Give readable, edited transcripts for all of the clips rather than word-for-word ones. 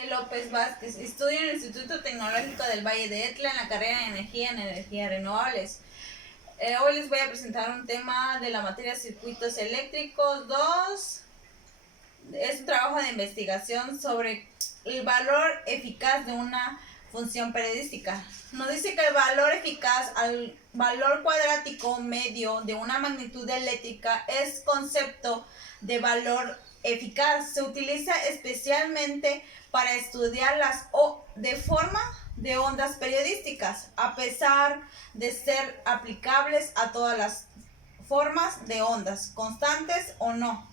G. López Vázquez. Estudio en el Instituto Tecnológico del Valle de Etla en la carrera de energías renovables. Hoy les voy a presentar un tema de la materia circuitos eléctricos 2. Es un trabajo de investigación sobre el valor eficaz de una función periodística. Nos dice que el valor eficaz al valor cuadrático medio de una magnitud eléctrica es concepto de valor eficaz. Se utiliza especialmente para estudiar las de forma de ondas periodísticas, a pesar de ser aplicables a todas las formas de ondas, constantes o no.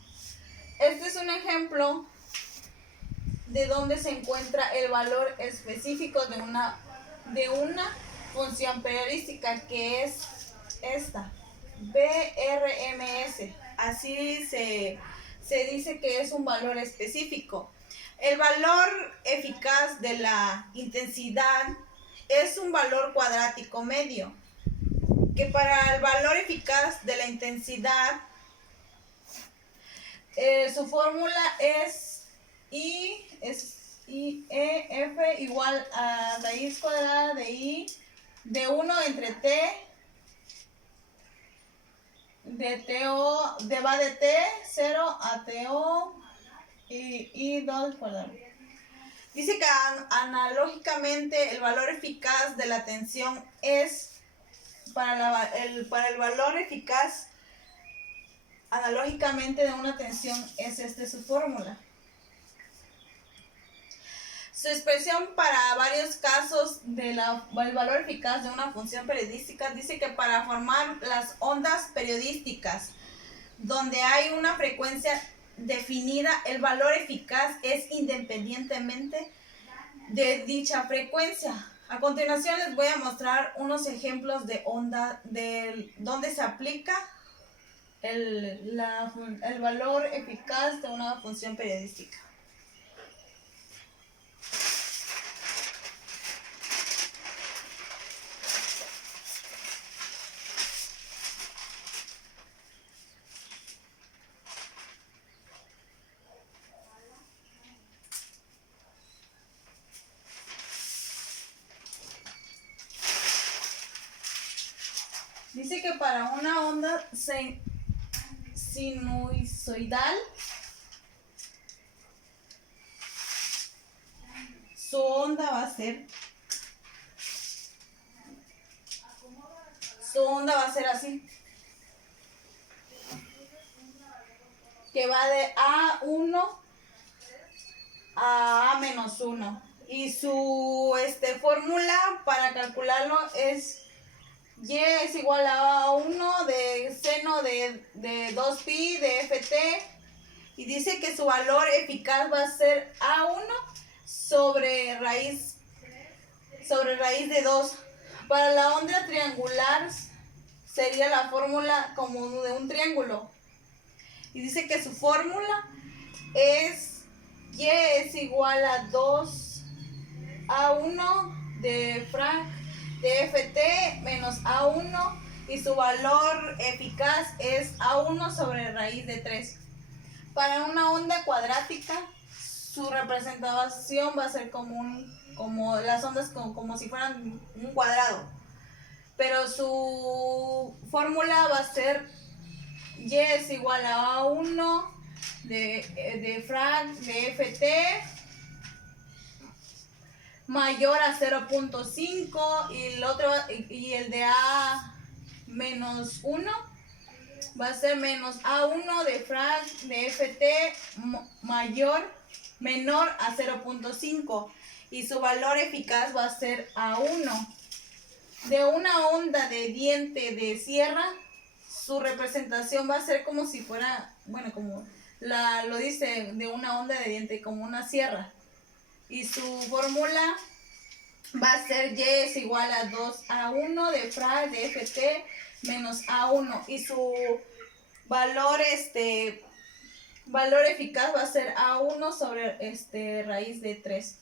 Este es un ejemplo de donde se encuentra el valor específico de una función periodística, que es esta, BRMS. Así se dice que es un valor específico. El valor eficaz de la intensidad es un valor cuadrático medio, que para el valor eficaz de la intensidad, su fórmula es IEF igual a raíz cuadrada de I de 1 entre T de TO, va de T0 a TO y 2 cuadrado. Dice que analógicamente el valor eficaz de la tensión es, para el valor eficaz analógicamente de una tensión es su fórmula. Su expresión para varios casos del valor eficaz de una función periodística dice que para formar las ondas periodísticas donde hay una frecuencia definida, el valor eficaz es independientemente de dicha frecuencia. A continuación les voy a mostrar unos ejemplos de onda donde se aplica el valor eficaz de una función periodística. Dice que para una onda sinusoidal, su onda va a ser así, que va de A1 a A-1, y su fórmula para calcularlo es Y es igual a 1 de seno de 2pi de ft, y dice que su valor eficaz va a ser A1 sobre raíz de 2. Para la onda triangular sería la fórmula como de un triángulo, y dice que su fórmula es Y es igual a 2 A1 de ft menos A1, y su valor eficaz es A1 sobre raíz de 3. Para una onda cuadrática, su representación va a ser como las ondas como si fueran un cuadrado, pero su fórmula va a ser Y es igual a A1 de ft mayor a 0.5, y el de A menos 1 va a ser menos A1 de ft menor a 0.5, y su valor eficaz va a ser A1. De una onda de diente de sierra, su representación va a ser como si fuera, bueno, como lo dice, de una onda de diente, como una sierra. Y su fórmula va a ser Y es igual a 2A1 de ft menos A1, y su valor eficaz va a ser A1 sobre raíz de 3.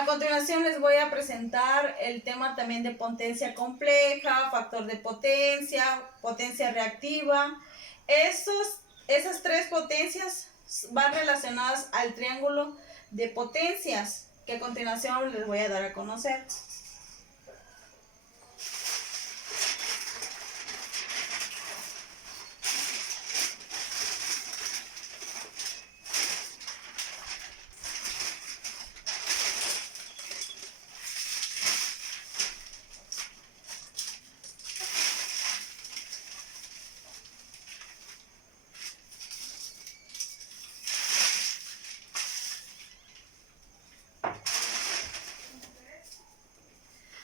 A continuación les voy a presentar el tema también de potencia compleja, factor de potencia, potencia reactiva. Esas tres potencias van relacionadas al triángulo de potencias, que a continuación les voy a dar a conocer.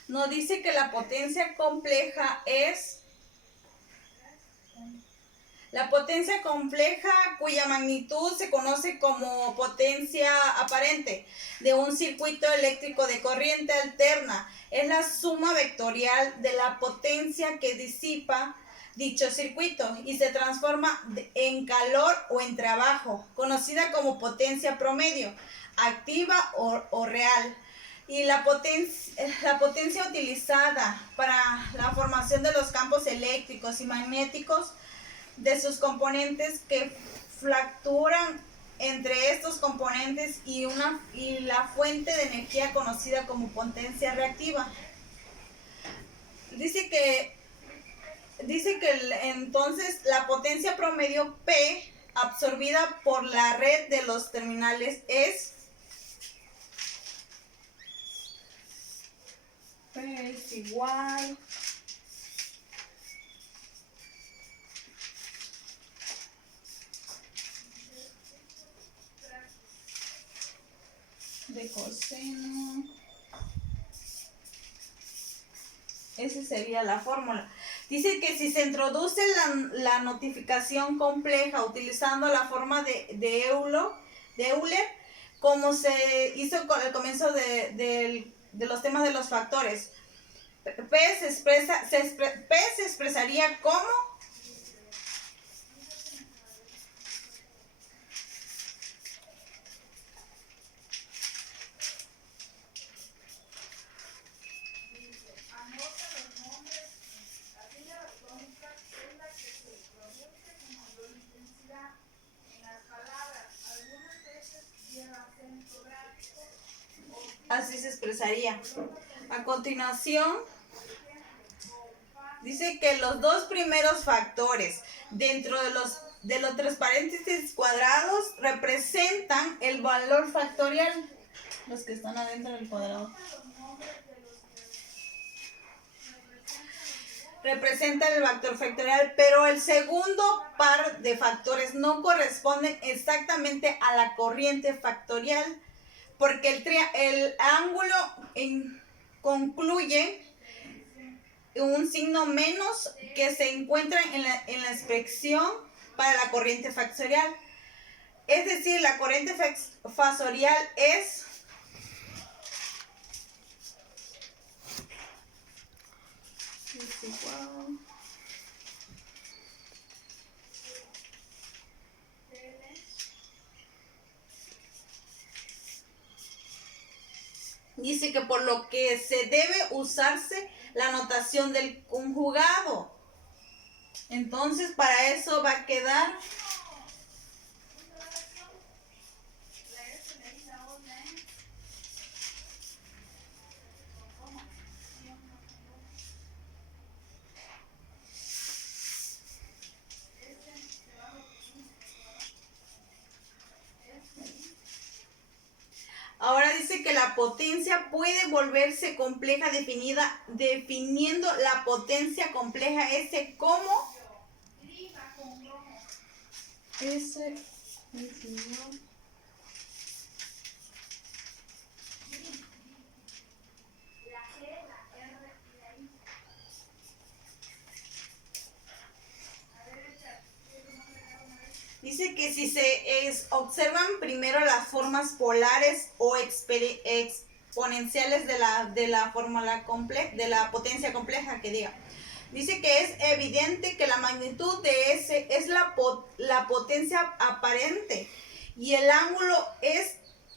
Nos dice que la potencia compleja es la potencia compleja cuya magnitud se conoce como potencia aparente de un circuito eléctrico de corriente alterna. Es la suma vectorial de la potencia que disipa dicho circuito y se transforma en calor o en trabajo, conocida como potencia promedio, activa o real. Y la potencia utilizada para la formación de los campos eléctricos y magnéticos de sus componentes que fluctúan entre estos componentes y la fuente de energía conocida como potencia reactiva. Dice que entonces la potencia promedio P absorbida por la red de los terminales es P es igual de coseno. Esa sería la fórmula. Dice que si se introduce la notificación compleja utilizando la forma de Euler, como se hizo con el comienzo de los temas de los factores, P se expresaría como así se expresaría. A continuación, dice que los dos primeros factores dentro de los tres paréntesis cuadrados representan el valor factorial. Los que están adentro del cuadrado. Representan el valor factorial, pero el segundo par de factores no corresponden exactamente a la corriente factorial, porque el ángulo concluye un signo menos que se encuentra en la expresión para la corriente factorial. Es decir, la corriente factorial es igual dice que por lo que se debe usarse la notación del conjugado. Entonces, para eso va a quedar ahora dice que la potencia puede volverse compleja definiendo la potencia compleja S como S es igual dice que si se observan primero las formas polares o exponenciales de la fórmula de la potencia compleja que diga. Dice que es evidente que la magnitud de S es la potencia aparente y el ángulo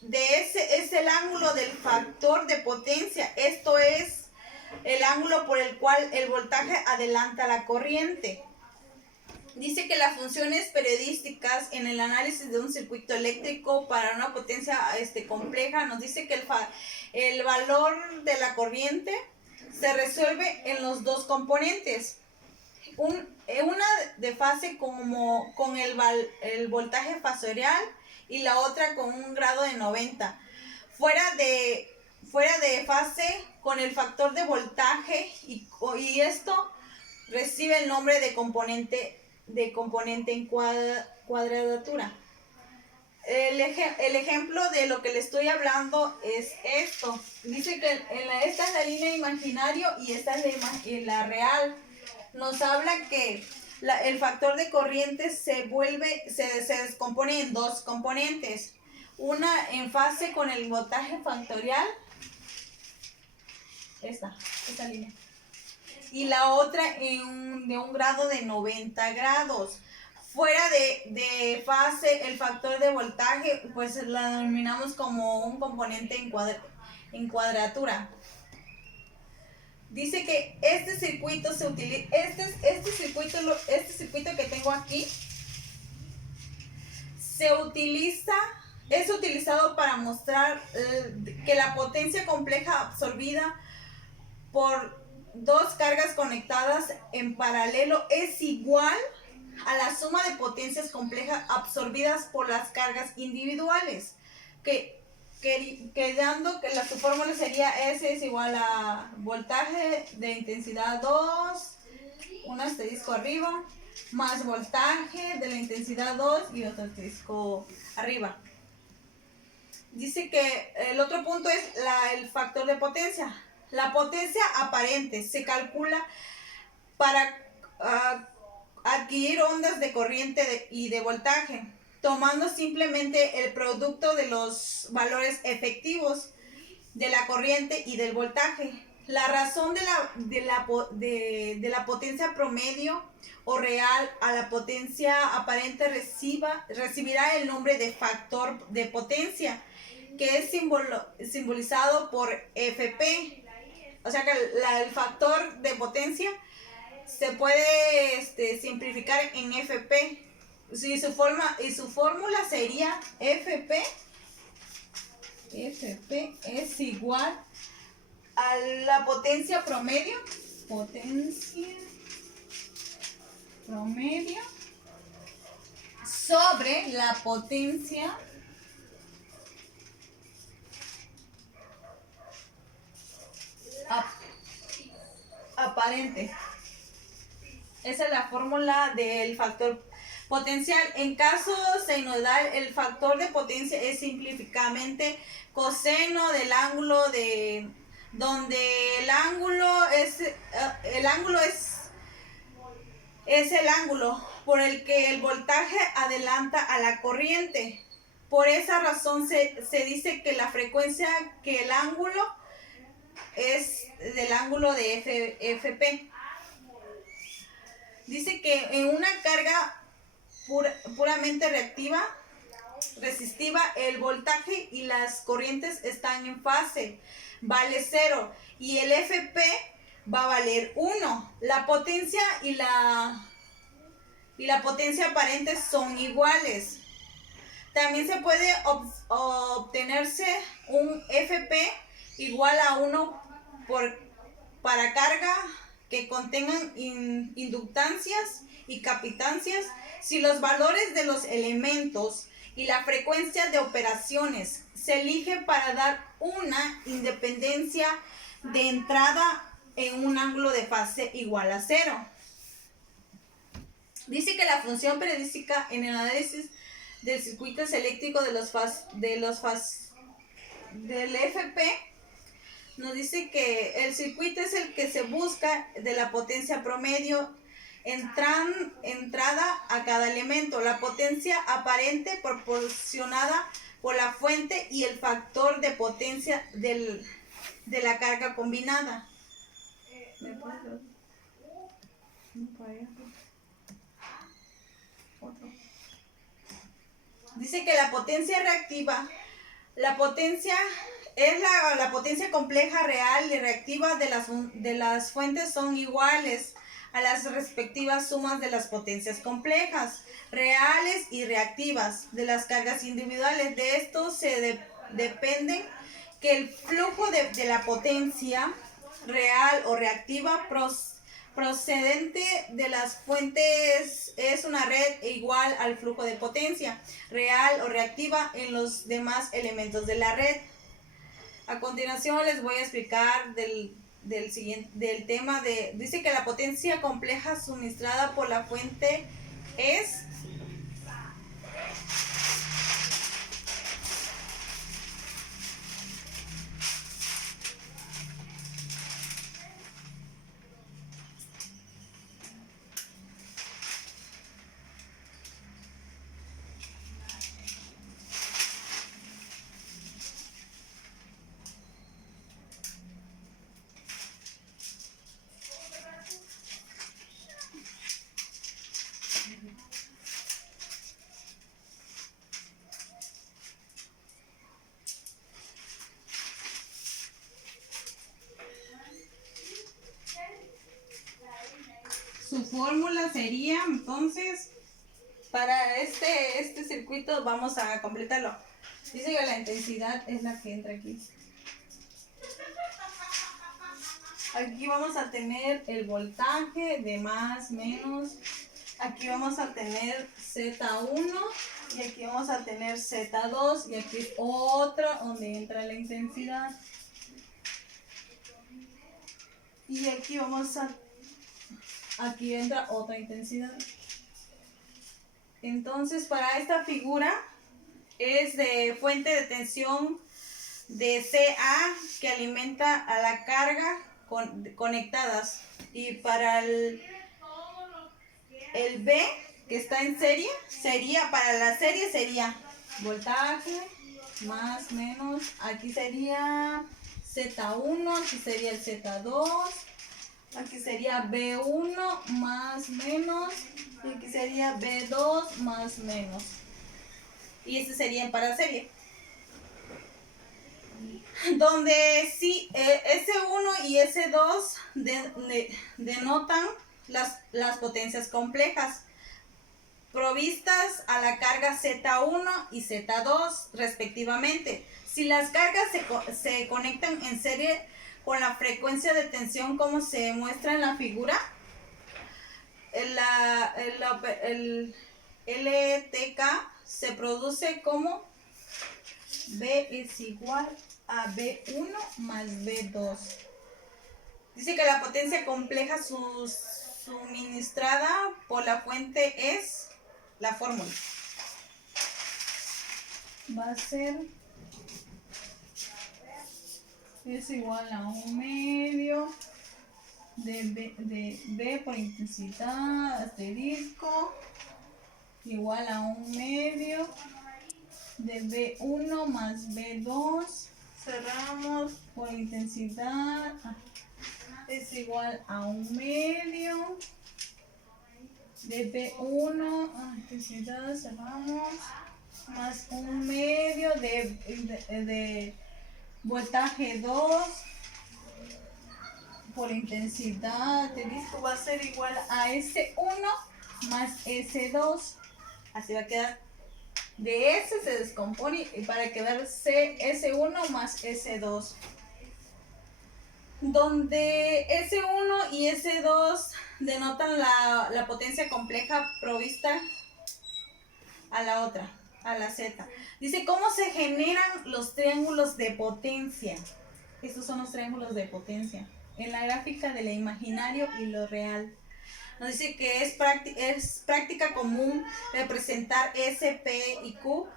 de S es el ángulo del factor de potencia. Esto es el ángulo por el cual el voltaje adelanta la corriente. Dice que las funciones periodísticas en el análisis de un circuito eléctrico para una potencia compleja nos dice que el valor de la corriente se resuelve en los dos componentes. Una de fase con el voltaje fasorial y la otra con un grado de 90. Fuera de fase con el factor de voltaje y esto recibe el nombre de componente en cuadratura. El ejemplo de lo que le estoy hablando es esto. Dice que esta es la línea imaginario y esta es la real. Nos habla que el factor de corriente se descompone en dos componentes. Una en fase con el voltaje factorial. Esta línea. Y la otra de un grado de 90 grados. Fuera de fase, el factor de voltaje, pues la denominamos como un componente en cuadratura. Dice que este circuito se utiliza, este circuito que tengo aquí, es utilizado para mostrar que la potencia compleja absorbida por dos cargas conectadas en paralelo es igual a la suma de potencias complejas absorbidas por las cargas individuales, quedando que su fórmula sería S es igual a voltaje de intensidad 2, un asterisco arriba, más voltaje de la intensidad 2 y otro asterisco arriba. Dice que el otro punto es el factor de potencia. La potencia aparente se calcula para adquirir ondas de corriente y de voltaje, tomando simplemente el producto de los valores efectivos de la corriente y del voltaje. La razón de la potencia promedio o real a la potencia aparente recibirá el nombre de factor de potencia, que es simbolizado por Fp. O sea que el factor de potencia se puede simplificar en Fp. Y su fórmula sería Fp es igual a la potencia promedio sobre la potencia aparente. Esa es la fórmula del factor potencial. En caso senoidal, el factor de potencia es simplificadamente coseno del ángulo donde el ángulo es el ángulo por el que el voltaje adelanta a la corriente. Por esa razón se dice que la frecuencia que el ángulo es del ángulo de Fp. Dice que en una carga puramente resistiva, el voltaje y las corrientes están en fase, vale 0, y el Fp va a valer 1. La potencia y la potencia aparente son iguales. También se puede obtenerse un Fp igual a 1 para carga que contengan inductancias y capacitancias si los valores de los elementos y la frecuencia de operaciones se eligen para dar una independencia de entrada en un ángulo de fase igual a 0. Dice que la función periodística en el análisis del circuito eléctrico del Fp nos dice que el circuito es el que se busca de la potencia promedio entrada a cada elemento, la potencia aparente proporcionada por la fuente y el factor de potencia de la carga combinada. Dice que la potencia reactiva, la potencia es la potencia compleja real y reactiva de las fuentes son iguales a las respectivas sumas de las potencias complejas, reales y reactivas de las cargas individuales. De esto depende que el flujo de la potencia real o reactiva procedente de las fuentes es una red igual al flujo de potencia real o reactiva en los demás elementos de la red. A continuación les voy a explicar del tema dice que la potencia compleja suministrada por la fuente es su fórmula sería, entonces, para este circuito vamos a completarlo. Dice que la intensidad es la que entra aquí. Aquí vamos a tener el voltaje de más, menos. Aquí vamos a tener Z1 y aquí vamos a tener Z2 y aquí otro donde entra la intensidad. Y aquí aquí entra otra intensidad. Entonces, para esta figura es de fuente de tensión de CA que alimenta a la carga conectadas. Y para el B que está en serie, para la serie sería voltaje más menos, aquí sería Z1, aquí sería el Z2, aquí sería B1 más menos, y aquí sería B2 más menos. Y este sería en para serie. Donde sí, S1 y S2 denotan las potencias complejas provistas a la carga Z1 y Z2 respectivamente. Si las cargas se conectan en serie con la frecuencia de tensión como se muestra en la figura, el LTK se produce como B es igual a B1 más B2. Dice que la potencia compleja suministrada por la fuente es la fórmula. Va a ser es igual a 1/2 de B por intensidad asterisco igual a 1/2 de B1 más B2, cerramos por intensidad, es igual a 1/2 de B1, intensidad, cerramos, más 1/2 de voltaje 2 por intensidad de disco va a ser igual a S1 más S2, así va a quedar. De S se descompone para quedar S1 más S2. Donde S1 y S2 denotan la potencia compleja provista a la otra, a la Z. Dice cómo se generan los triángulos de potencia. Estos son los triángulos de potencia. En la gráfica de lo imaginario y lo real. Nos dice que es práctica común representar S, P y Q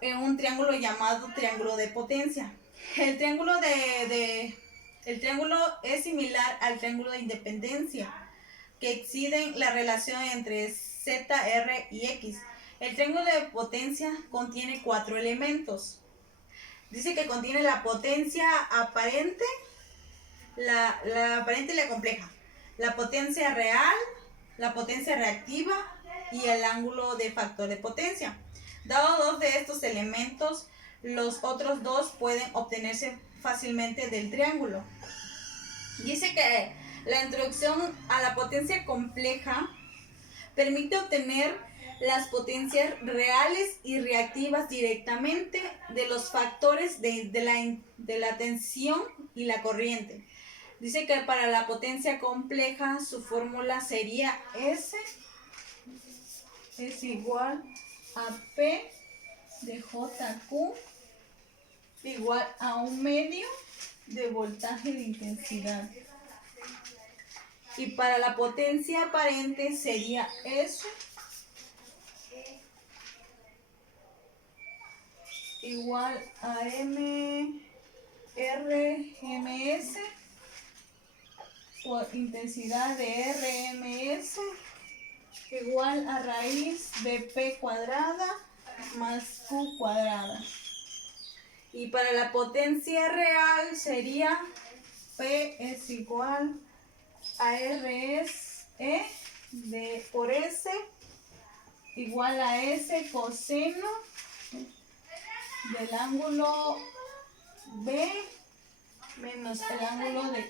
en un triángulo llamado triángulo de potencia. El triángulo es similar al triángulo de independencia, que exceden la relación entre Z, R y X. El triángulo de potencia contiene 4 elementos. Dice que contiene la potencia aparente, la aparente y la compleja, la potencia real, la potencia reactiva y el ángulo de factor de potencia. Dado 2 de estos elementos, los otros 2 pueden obtenerse fácilmente del triángulo. Dice que La introducción a la potencia compleja permite obtener las potencias reales y reactivas directamente de los factores de la tensión y la corriente. Dice que para la potencia compleja su fórmula sería S es igual a P de JQ igual a 1/2 de voltaje de intensidad. Y para la potencia aparente sería S igual a RMS por intensidad de RMS igual a raíz de P cuadrada más Q cuadrada. Y para la potencia real sería P es igual a RSE por S igual a S coseno del ángulo B menos el ángulo de I.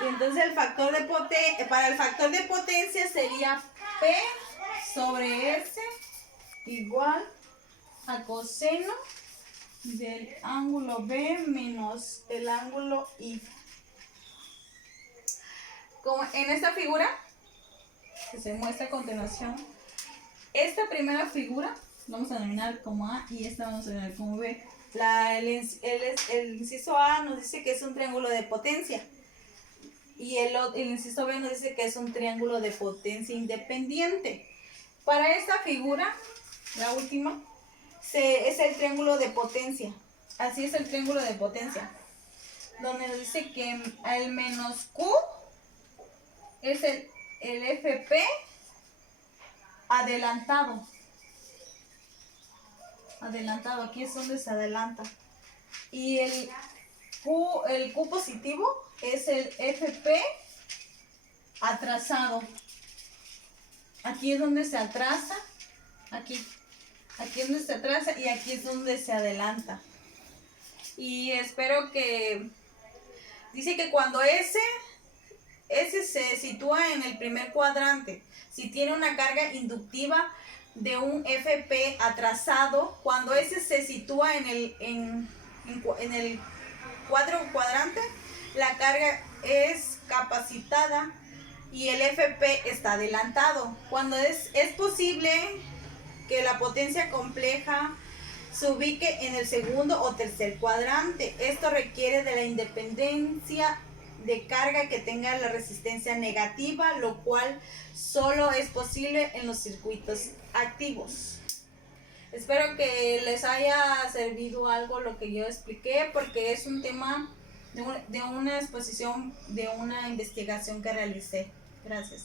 Y entonces para el factor de potencia sería P sobre S igual a coseno del ángulo B menos el ángulo I. Como en esta figura que se muestra a continuación, esta primera figura vamos a denominar como A y esta vamos a denominar como B. El inciso A nos dice que es un triángulo de potencia y el inciso B nos dice que es un triángulo de potencia independiente. Para esta figura, la última, es el triángulo de potencia. Así es el triángulo de potencia, donde nos dice que el menos Q es el FP adelantado. Aquí es donde se adelanta. Y el Q positivo es el FP atrasado. Aquí es donde se atrasa, aquí es donde se atrasa y aquí es donde se adelanta. Y espero que, dice que cuando S se sitúa en el primer cuadrante, si tiene una carga inductiva de un FP atrasado, cuando S se sitúa en el cuadrante, la carga es capacitada y el FP está adelantado. Cuando es posible que la potencia compleja se ubique en el segundo o tercer cuadrante. Esto requiere de la independencia de carga que tenga la resistencia negativa, lo cual solo es posible en los circuitos activos. Espero que les haya servido algo lo que yo expliqué, porque es un tema de una exposición, de una investigación que realicé. Gracias.